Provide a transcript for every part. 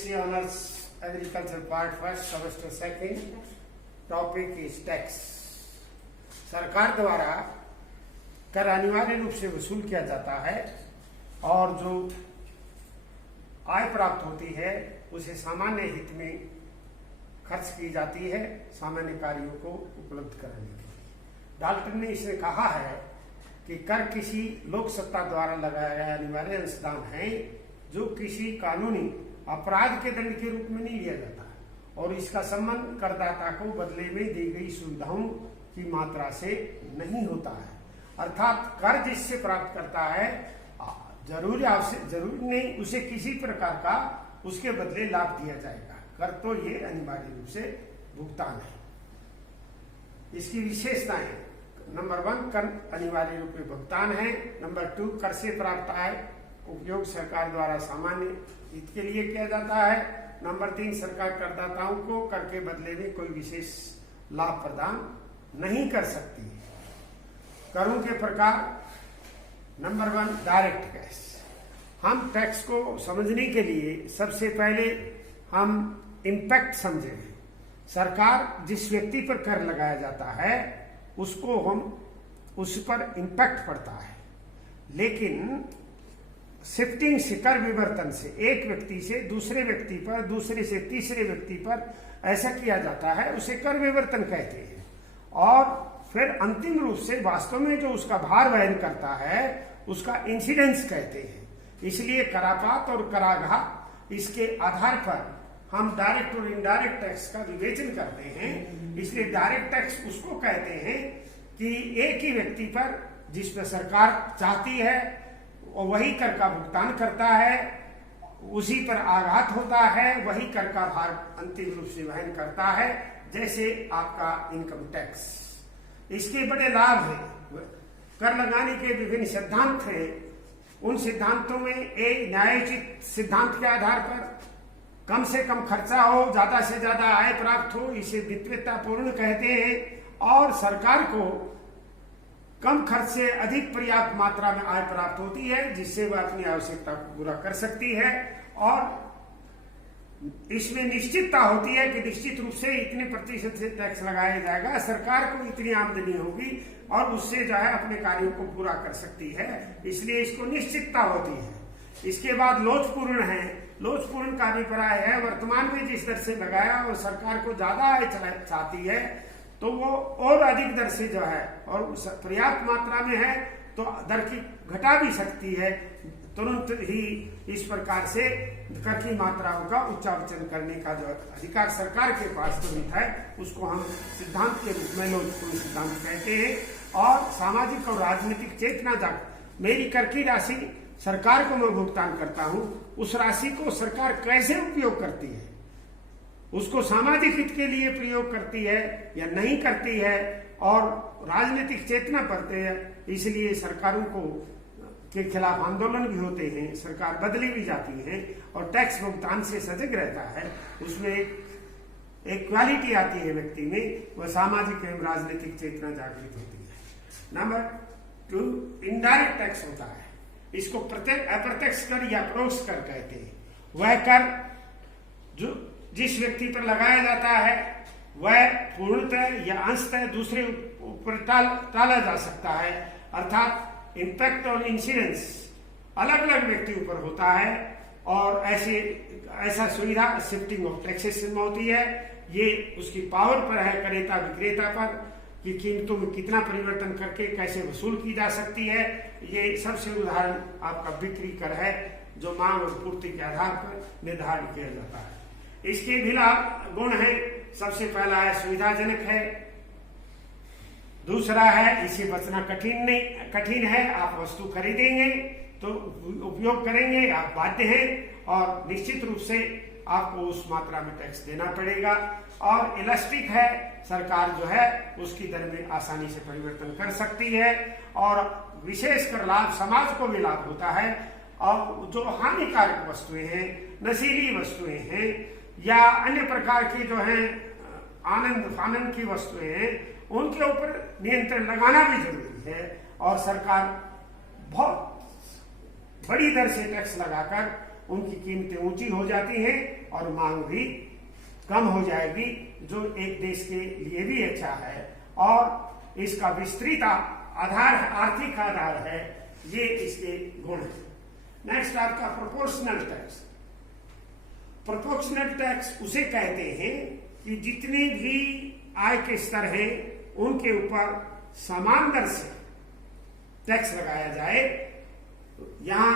BSc Honors Agriculture Part First Semester Second topic is tax. सरकार द्वारा कर अनिवार्य रूप से वसूल किया जाता है और जो आय प्राप्त होती है उसे सामान्य हित में खर्च की जाती है, सामान्य कार्यों को उपलब्ध कराने के लिए। डाल्टन ने इसमें कहा है कि कर किसी लोक सत्ता द्वारा लगाया गया अनिवार्य अंशदान है जो किसी कानूनी अपराध के दंड के रूप में नहीं लिया जाता और इसका संबंध करदाता को बदले में दी गई सुविधाओं की मात्रा से नहीं होता है। अर्थात कर जिससे प्राप्त करता है जरूरी नहीं उसे किसी प्रकार का उसके बदले लाभ दिया जाएगा। कर तो ये अनिवार्य रूप से भुगतान है। इसकी विशेषताएं: नंबर 1, कर अनिवार्य रूप में भुगतान है। नंबर 2, कर से प्राप्त आय उपयोग सरकार द्वारा सामान्य हित के लिए किया जाता है। नंबर 3, सरकार करदाताओं को कर के बदले में कोई विशेष लाभ प्रदान नहीं कर सकती है। करों के प्रकार: नंबर 1, डायरेक्ट टैक्स। हम टैक्स को समझने के लिए सबसे पहले हम इम्पैक्ट समझें। सरकार जिस व्यक्ति पर कर लगाया जाता है उसको उस पर इम्पैक्ट पड़ता है, लेकिन शिफ्टिंग से, कर विवर्तन से एक व्यक्ति से दूसरे व्यक्ति पर, दूसरे से तीसरे व्यक्ति पर ऐसा किया जाता है, उसे कर विवर्तन कहते हैं। और फिर अंतिम रूप से वास्तव में जो उसका भार वहन करता है उसका इंसिडेंस कहते हैं। इसलिए करापात और कराघात इसके आधार पर हम डायरेक्ट और इनडायरेक्ट टैक्स का विवेचन करते हैं। इसलिए डायरेक्ट टैक्स उसको कहते हैं कि एक ही व्यक्ति पर जिस पर सरकार चाहती है और वही कर का भुगतान करता है, उसी पर आघात होता है, वही कर का भार अंतिम रूप से वहन करता है, जैसे आपका इनकम टैक्स। इसके बड़े लाभ हैं। कर लगाने के विभिन्न सिद्धांत हैं। उन सिद्धांतों में एक न्यायोचित सिद्धांत के आधार पर कम से कम खर्चा हो, ज्यादा से ज्यादा आय प्राप्त हो, इसे वित्तपूर्ण कहते हैं। और सरकार को कम खर्च से अधिक पर्याप्त मात्रा में आय प्राप्त होती है जिससे वह अपनी आवश्यकता को पूरा कर सकती है। और इसमें निश्चितता होती है कि निश्चित रूप से इतने प्रतिशत से टैक्स लगाया जाएगा, सरकार को इतनी आमदनी होगी और उससे जो है अपने कार्यों को पूरा कर सकती है, इसलिए इसको निश्चितता होती है। इसके बाद लोचपूर्ण है। लोचपूर्ण का अभिप्राय है वर्तमान में जिस दर से लगाया और सरकार को ज्यादा आय चाहती है तो वो और अधिक दर से जो है और पर्याप्त मात्रा में है तो दर की घटा भी सकती है। तुरंत ही इस प्रकार से कर की मात्राओं का उच्चावचन करने का जो अधिकार सरकार के पास तुरंत है उसको हम सिद्धांत के रूप में लोचपूर्ण सिद्धांत कहते हैं। और सामाजिक और राजनीतिक चेतना जाग मेरी कर की राशि सरकार को मैं भुगतान करता हूं, उस राशि को सरकार कैसे उपयोग करती है, उसको सामाजिक हित के लिए प्रयोग करती है या नहीं करती है, और राजनीतिक चेतना बढ़ते है। इसलिए सरकारों को के खिलाफ आंदोलन भी होते हैं, सरकार बदली भी जाती है और टैक्स भुगतान से सजग रहता है। उसमें एक क्वालिटी आती है व्यक्ति में, वह सामाजिक एवं राजनीतिक चेतना जागृत होती है। नंबर 2, इनडायरेक्ट टैक्स होता है। इसको अप्रत्यक्ष कर या परोक्ष कर कहते हैं। वह कर जो जिस व्यक्ति पर लगाया जाता है वह पूर्णतः या अंशतः दूसरे ऊपर टाला जा सकता है। अर्थात इम्पैक्ट और इंसिडेंस अलग अलग व्यक्ति ऊपर होता है और ऐसा सुविधा शिफ्टिंग ऑफ टैक्सेशन में होती है। ये उसकी पावर पर है, क्रेता विक्रेता पर, कि कीमतों में कितना परिवर्तन करके कैसे वसूल की जा सकती है। ये सबसे उदाहरण आपका बिक्री कर है जो मांग और पूर्ति के आधार पर निर्धारित किया जाता है। इसके भी गुण है। सबसे पहला है सुविधाजनक है। दूसरा है इसे बचना कठिन है। आप वस्तु खरीदेंगे तो उपयोग करेंगे, आप बाध्य हैं और निश्चित रूप से आपको उस मात्रा में टैक्स देना पड़ेगा। और इलास्टिक है, सरकार जो है उसकी दर में आसानी से परिवर्तन कर सकती है। और विशेषकर लाभ समाज को भी लाभ होता है। और जो हानिकारक वस्तुएं हैं, नशीली वस्तुएं हैं या अन्य प्रकार की जो है आनंद की वस्तुएं हैं, उनके ऊपर नियंत्रण लगाना भी जरूरी है। और सरकार बहुत बड़ी दर से टैक्स लगाकर उनकी कीमतें ऊंची हो जाती हैं और मांग भी कम हो जाएगी, जो एक देश के लिए भी अच्छा है। और इसका विस्तृत आधार, आर्थिक आधार है, ये इसके गुण है। नेक्स्ट आपका प्रोपोर्शनल टैक्स। प्रोपोर्शनल टैक्स उसे कहते हैं कि जितने भी आय के स्तर हैं उनके ऊपर समान दर से टैक्स लगाया जाए। यहां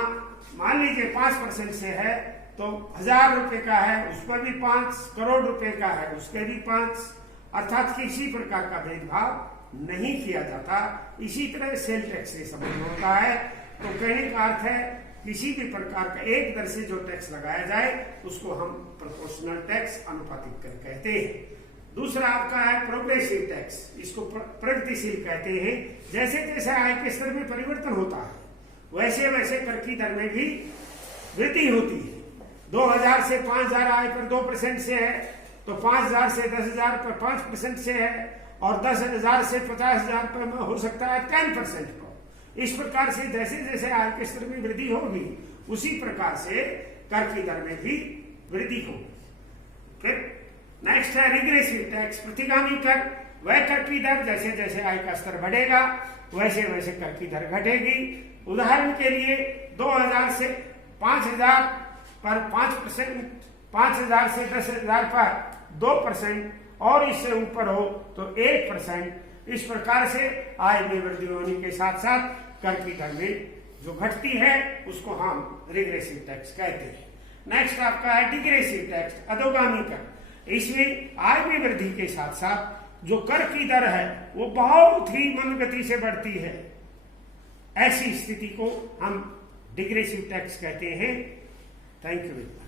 मान लीजिए 5% से है तो 1000 रुपए का है, उस पर भी 5 करोड़ रुपए का है, उसके भी 5, अर्थात किसी प्रकार का भेदभाव नहीं किया जाता। इसी तरह सेल टैक्स से संबंध होता है। तो कहने का अर्थ है किसी भी प्रकार का एक दर से जो टैक्स लगाया जाए उसको हम प्रोपोर्शनल टैक्स, अनुपातिक कर कहते हैं। दूसरा आपका है प्रोग्रेसिव टैक्स, इसको प्रगतिशील कहते हैं। जैसे जैसे आय के स्तर में परिवर्तन होता है वैसे वैसे कर की दर में भी वृद्धि होती है। 2000 से 5000 आय पर 2% से है, तो 5000 से 10,000 पर 5% से है, और 10,000 से 50,000 पर हो सकता है 10% को। इस प्रकार से जैसे जैसे आय के स्तर में वृद्धि होगी उसी प्रकार से कर की दर में भी वृद्धि होगी। फिर नेक्स्ट है रिग्रेसिव टैक्स, प्रतिगामी कर। वह कर की दर जैसे जैसे आय का स्तर बढ़ेगा वैसे वैसे कर की दर घटेगी। उदाहरण के लिए 2000 से 5000 पर 5%, 5000 से 10,000 पर 2%, और इससे ऊपर हो तो 1%। इस प्रकार से आय में वृद्धि होने के साथ साथ कर की दर में जो घटती है उसको हम रिग्रेसिव टैक्स कहते हैं। नेक्स्ट आपका है डिग्रेसिव टैक्स, अधोगामी कर। इसमें आय में वृद्धि के साथ साथ जो कर की दर है वो बहुत ही मंद गति से बढ़ती है। ऐसी स्थिति को हम डिग्रेसिव टैक्स कहते हैं। Thank you.